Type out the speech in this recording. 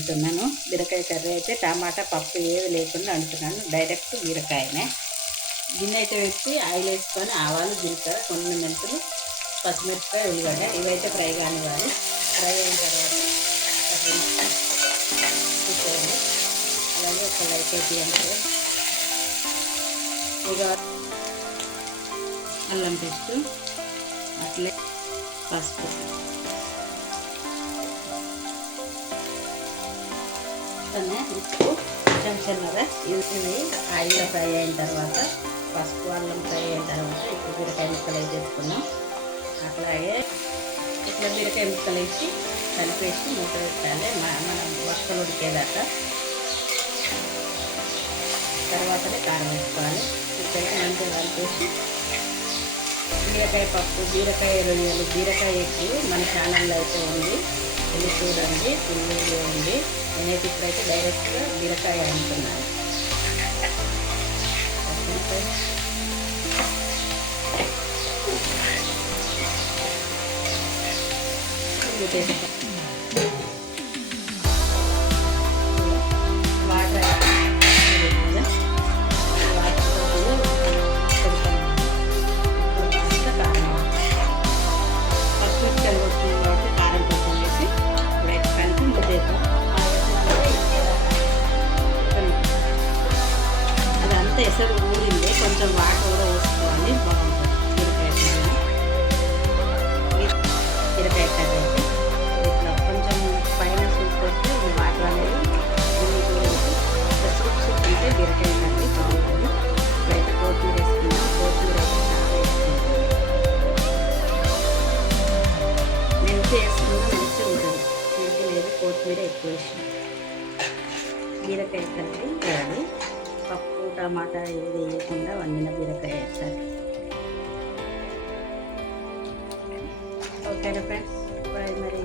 అంటున్నాను. బీరకాయ కర్రీ అయితే టమాటా పప్పు ఏవి లేకుండా అంటున్నాను. డైరెక్ట్ బీరకాయనే. గిన్నె అయితే పెట్టి ఆయిల్ వేసుకొని ఆవాలు జీలకర్ర కొన్ని మెంతులు పచ్చిమిరపకాయ ఉల్లిగడ్డ ఇవైతే ఫ్రై కానివ్వాలి. ఫ్రై అయిన తర్వాత చూసేయండి. అలాగే ఒక లైట్ వేయండి. ఇక అల్లం పేస్ట్ అట్లే పసుపు ఉప్పు చెంచన్నర ఇవి ఆయిల్లో ఫ్రై అయిన తర్వాత పసుపు అల్లం ఫ్రై అయిన తర్వాత ఇప్పుడు బీరకాయ ముక్కలు వేసి వేసుకున్నాం. అట్లాగే ఇట్లా బీరకాయ ముక్కలు వేసి కలిపేసి మూత పెట్టాలి మనం వక్కలు ఉడికేదాకా. తర్వాతనే కారం వేసుకోవాలి. ఇక్కడ మంచిగా కలిపేసి బీరకాయ పప్పు బీరకాయ రొయ్యలు బీరకాయ ఎక్కువ మన ఛానల్లో అయితే ఉంది. ఇది చూడండి ఫుల్గా ఉంది. నేనైతే ఇప్పుడైతే డైరెక్ట్గా బీరకాయ అంటున్నాను. ఎసరు ఊరింది, కొంచెం వాటర్ కూడా పోసుకోవాలి. బాగుంటుంది బీరకాయ కర్రీ అయితే ఇట్లా కొంచెం పైన సూప్ వస్తే వాటర్ అనేది సూప్ ఉంటే బీరకాయ కర్రీ బాగుంటుంది. ఇప్పుడైతే కొత్తిమీర వేసుకున్నాం. కొత్తిమీర అయితే చాలా వేసుకుంటాం. మెంతి వేసుకున్నా మంచిగా ఉంటుంది. మెంతి లేదు కొత్తిమీర ఎక్కువ వేసాం. బీరకాయ కర్రీ అది పప్పు టమాటా ఏది వేయకుండా వండిన బీరకాయ కర్రీ. ఓకేనా ఫ్రెండ్స్, మరి